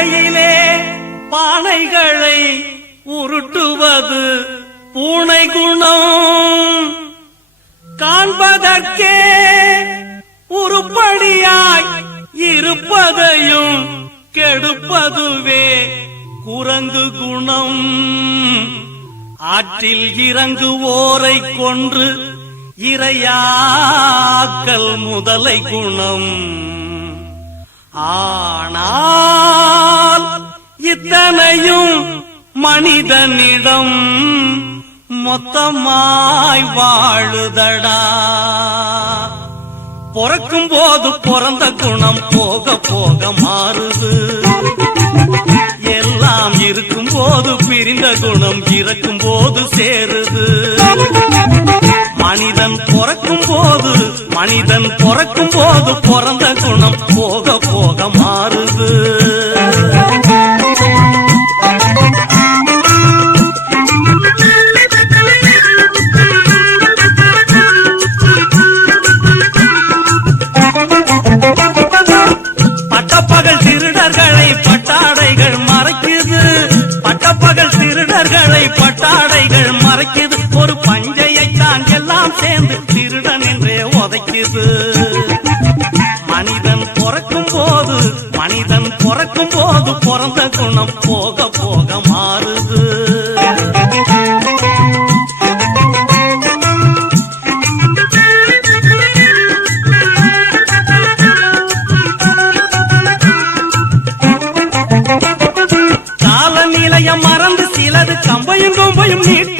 மழையிலே பானைகளை உருட்டுவது பூனை குணம். காண்பதற்கே உருப்படியாய் இருப்பதையும் கெடுப்பதுவே குரங்கு குணம். ஆற்றில் இறங்குவோரை கொன்று இரையாக்கல் முதலை குணம். ஆ இத்தனையும் மனிதனிடம் மொத்தமாய் வாழுதடா. பிறக்கும் போது பிறந்த குணம் போக போக மாறுது. எல்லாம் இருக்கும் போது பிரிந்த குணம் இறக்கும் போது சேருது. மனிதன் பிறக்கும் போது மனிதன் பிறக்கும் போது பிறந்த குணம் போக போக மாறுது. திருடர்களை பட்டாடைகள் மறைக்குது. ஒரு பஞ்சையை தான் எல்லாம் சேர்ந்து திருடன் என்றே உதைக்குது. மனிதன் பிறக்கும் போது மனிதன் பிறக்கும் போது பிறந்த குணம் போக போக மாறுது. Time